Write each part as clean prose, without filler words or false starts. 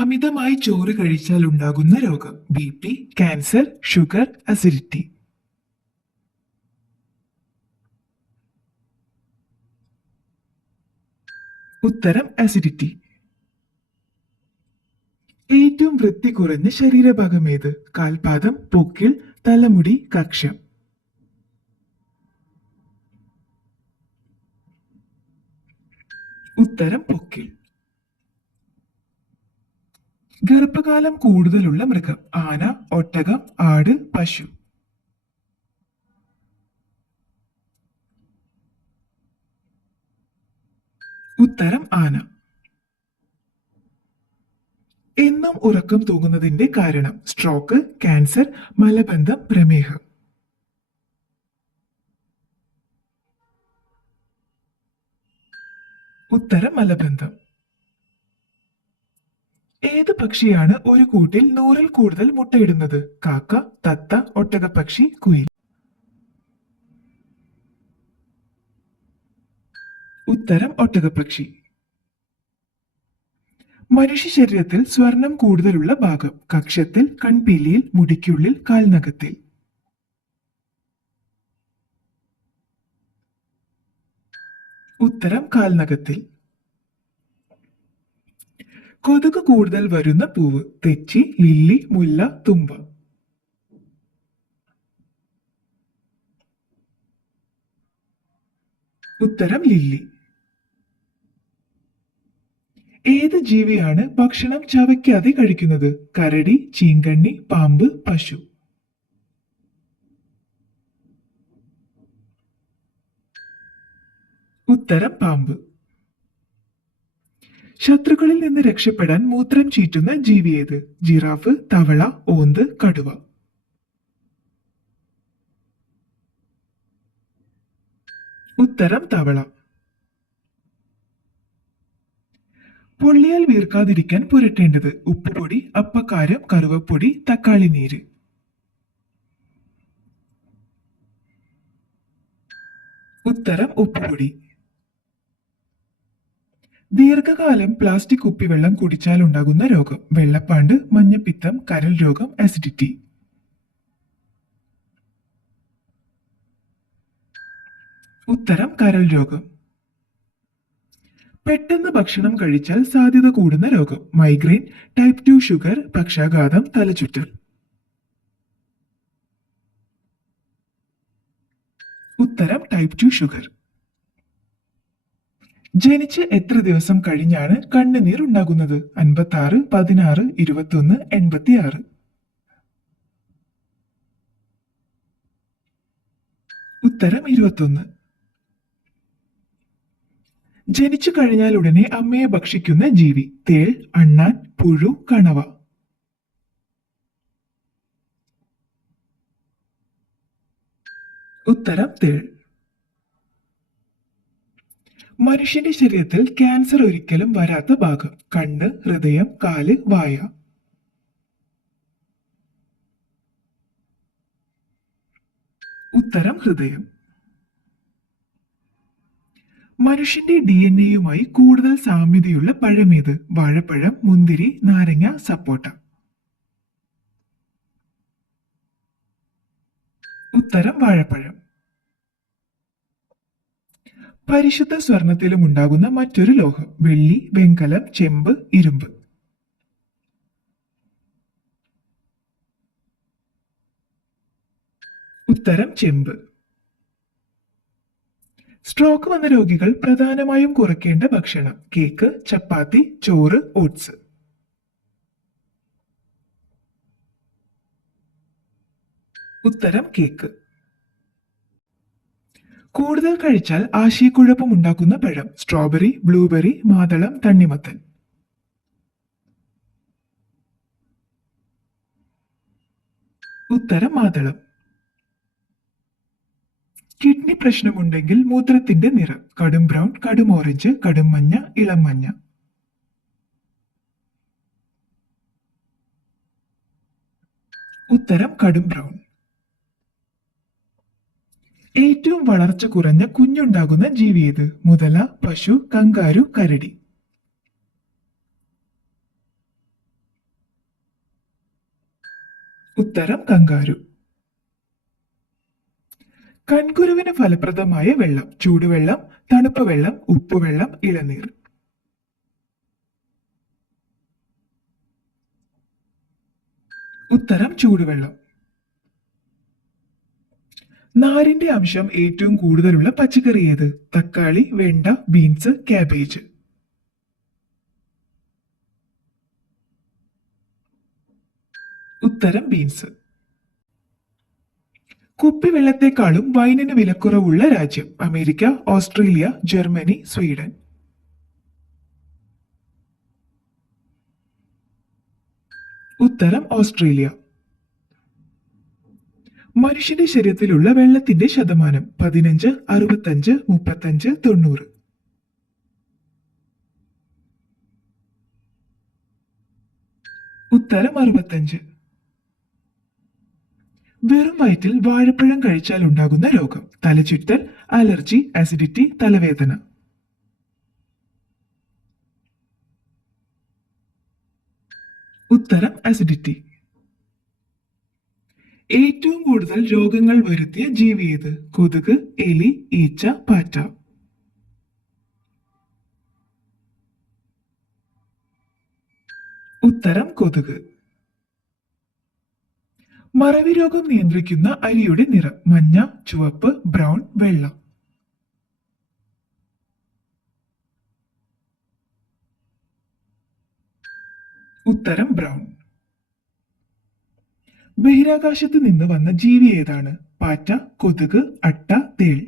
അമിതമായി ചോറ് കഴിച്ചാൽ ഉണ്ടാകുന്ന രോഗം ബി ക്യാൻസർ, ഷുഗർ, അസിഡിറ്റി. ഉത്തരം അസിഡിറ്റി. ഏറ്റവും വൃത്തി കുറഞ്ഞ ശരീരഭാഗം ഏത്? കാൽപാദം, പൊക്കിൾ, തലമുടി, കക്ഷം. ഉത്തരം പൊക്കിൾ. ഗർഭകാലം കൂടുതലുള്ള മൃഗം ആന, ഒട്ടകം, ആട്, പശു. ഉത്തരം ആന. എന്നും ഉറക്കം തൂങ്ങുന്നതിന്റെ കാരണം സ്ട്രോക്ക്, ക്യാൻസർ, മലബന്ധം, പ്രമേഹം. ഉത്തരം മലബന്ധം. ഏത് പക്ഷിയാണ് ഒരു കൂട്ടിൽ 100-ൽ കൂടുതൽ മുട്ടയിടുന്നത്? കാക്ക, തത്ത, ഒട്ടകപ്പക്ഷി, കുയിൽ. ഉത്തരം ഒട്ടകപ്പക്ഷി. മനുഷ്യ ശരീരത്തിൽ സ്വർണം കൂടുതലുള്ള ഭാഗം കക്ഷത്തിൽ, കൺപീലിയിൽ, മുടിക്കുള്ളിൽ, കാൽനഖത്തിൽ. ഉത്തരം കാൽനഖത്തിൽ. കൊതുക് കൂടുതൽ വരുന്ന പൂവ് തെച്ചി, ലില്ലി, മുല്ല, തുമ്പ. ഉത്തരം ലില്ലി. ഏത് ജീവിയാണ് ഭക്ഷണം ചവയ്ക്കാതെ കഴിക്കുന്നത്? കരടി, ചീങ്കണ്ണി, പാമ്പ്, പശു. ഉത്തരം പാമ്പ്. ശത്രുക്കളിൽ നിന്ന് രക്ഷപ്പെടാൻ മൂത്രം ചീറ്റുന്ന ജീവി ഏത്? ജിറാഫ്, തവള, ഓന്ത്, കടുവ. ഉത്തരം തവള. പൊള്ളിയാൽ വീർക്കാതിരിക്കാൻ പുരട്ടേണ്ടത് ഉപ്പുപൊടി, അപ്പക്കാരം, കറുവപ്പൊടി, തക്കാളി നീര്. ഉത്തരം ഉപ്പുപൊടി. ദീർഘകാലം പ്ലാസ്റ്റിക് കുപ്പിവെള്ളം കുടിച്ചാൽ ഉണ്ടാകുന്ന രോഗം വെള്ളപ്പാണ്ട്, മഞ്ഞപ്പിത്തം, കരൾ രോഗം, അസിഡിറ്റി. ഉത്തരം കരൾ രോഗം. പെട്ടെന്ന് ഭക്ഷണം കഴിച്ചാൽ സാധ്യത കൂടുന്ന രോഗം മൈഗ്രെയിൻ, ടൈപ്പ് 2 ഷുഗർ, പക്ഷാഘാതം, തലചുറ്റൽ. ഉത്തരം ടൈപ്പ് 2 ഷുഗർ. ജനിച്ച് എത്ര ദിവസം കഴിഞ്ഞാണ് കണ്ണുനീർ ഉണ്ടാകുന്നത്? 56, 16, 21, 86. ഉത്തരം 21. ജനിച്ചു കഴിഞ്ഞാൽ ഉടനെ അമ്മയെ ഭക്ഷിക്കുന്ന ജീവി തേൾ, അണ്ണാൻ, പുഴു, കണവ. ഉത്തരം തേൾ. മനുഷ്യന്റെ ശരീരത്തിൽ ക്യാൻസർ ഒരിക്കലും വരാത്ത ഭാഗം കണ്ണ്, ഹൃദയം, കാല്, വായ. ഉത്തരം ഹൃദയം. മനുഷ്യന്റെ DNA-യുമായി കൂടുതൽ സാമ്യതയുള്ള പഴമേത്? വാഴപ്പഴം, മുന്തിരി, നാരങ്ങ, സപ്പോട്ട. ഉത്തരം വാഴപ്പഴം. പരിശുദ്ധ സ്വർണത്തിലും ഉണ്ടാകുന്ന മറ്റൊരു ലോഹം വെള്ളി, വെങ്കലം, ചെമ്പ്, ഇരുമ്പ്. ഉത്തരം ചെമ്പ്. സ്ട്രോക്ക് വന്ന രോഗികൾ പ്രധാനമായും കുറയ്ക്കേണ്ട ഭക്ഷണം കേക്ക്, ചപ്പാത്തി, ചോറ്, ഓട്സ്. ഉത്തരം കേക്ക്. കൂടുതൽ കഴിച്ചാൽ ആശയക്കുഴപ്പം ഉണ്ടാക്കുന്ന പഴം സ്ട്രോബെറി, ബ്ലൂബെറി, മാതളം, തണ്ണിമത്തൻ. ഉത്തരം മാതളം. കിഡ്നി പ്രശ്നമുണ്ടെങ്കിൽ മൂത്രത്തിന്റെ നിറം കടും ബ്രൗൺ, കടും ഓറഞ്ച്, കടും മഞ്ഞ, ഇളം മഞ്ഞ. ഉത്തരം കടും ബ്രൗൺ. ഏറ്റവും വളർച്ച കുറഞ്ഞ കുഞ്ഞുണ്ടാകുന്ന ജീവി ഏത്? മുതല, പശു, കങ്കാരു, കരടി. ഉത്തരം കങ്കാരു. കൺകുരുവിന് ഫലപ്രദമായ വെള്ളം: ചൂടുവെള്ളം, തണുപ്പ് വെള്ളം, ഉപ്പുവെള്ളം, ഇളനീർ. ഉത്തരം ചൂടുവെള്ളം. നാരിന്റെ അംശം ഏറ്റവും കൂടുതലുള്ള പച്ചക്കറി ഏത്? തക്കാളി, വെണ്ട, ബീൻസ്, കാബേജ്. ഉത്തരം ബീൻസ്. കുപ്പിവെള്ളത്തെക്കാളും വൈനിന് വിലക്കുറവുള്ള രാജ്യം: അമേരിക്ക, ഓസ്ട്രേലിയ, ജർമ്മനി, സ്വീഡൻ. ഉത്തരം ഓസ്ട്രേലിയ. മനുഷ്യന്റെ ശരീരത്തിലുള്ള വെള്ളത്തിന്റെ ശതമാനം: 15, 65, 35, 90. ഉത്തരം 65. വെറും വയറ്റിൽ വാഴപ്പഴം കഴിച്ചാൽ ഉണ്ടാകുന്ന രോഗം: തലചുറ്റൽ, അലർജി, അസിഡിറ്റി, തലവേദന. ഉത്തരം അസിഡിറ്റി. ഏറ്റവും കൂടുതൽ രോഗങ്ങൾ വരുത്തിയ ജീവി ഏത്? കൊതുക്, എലി, ഈച്ച, പാറ്റ. ഉത്തരം കൊതുക്. മറവി രോഗം നിയന്ത്രിക്കുന്ന അരിയുടെ നിറം: മഞ്ഞ, ചുവപ്പ്, ബ്രൗൺ, വെള്ള. ഉത്തരം ബ്രൗൺ. ബഹിരാകാശത്ത് നിന്ന് വന്ന ജീവി ഏതാണ്? പാറ്റ, കൊതുക്, അട്ട, തേൾ.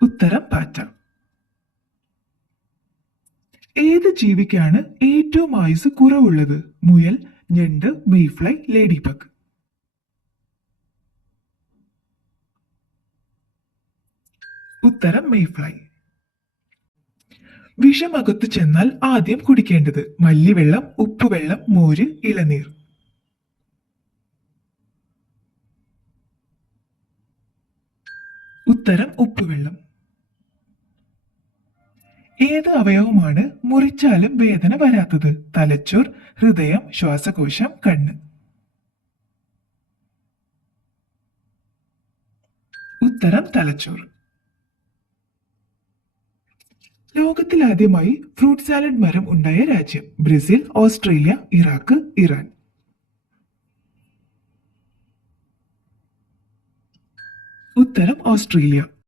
ഉത്തരം പാറ്റ. ഏത് ജീവിക്കാണ് ഏറ്റവും ആയുസ് കുറവുള്ളത്? മുയൽ, ഞണ്ട്, മെയ്ഫ്ലൈ, ലേഡി ബഗ്. ഉത്തരം മെയ്ഫ്ലൈ. വിഷമകത്തു ചെന്നാൽ ആദ്യം കുടിക്കേണ്ടത്: മല്ലിവെള്ളം, ഉപ്പുവെള്ളം, മോര്, ഇളനീർ. ഉത്തരം ഉപ്പുവെള്ളം. ഏത് അവയവമാണ് മുറിച്ചാലും വേദന വരാത്തത്? തലച്ചോർ, ഹൃദയം, ശ്വാസകോശം, കണ്ണ്. ഉത്തരം തലച്ചോർ. ലോകത്തിൽ ആദ്യമായി ഫ്രൂട്ട് സാലഡ് മരം ഉണ്ടായ രാജ്യം: ബ്രസീൽ, ഓസ്ട്രേലിയ, ഇറാഖ്, ഇറാൻ. ഉത്തരം ഓസ്ട്രേലിയ.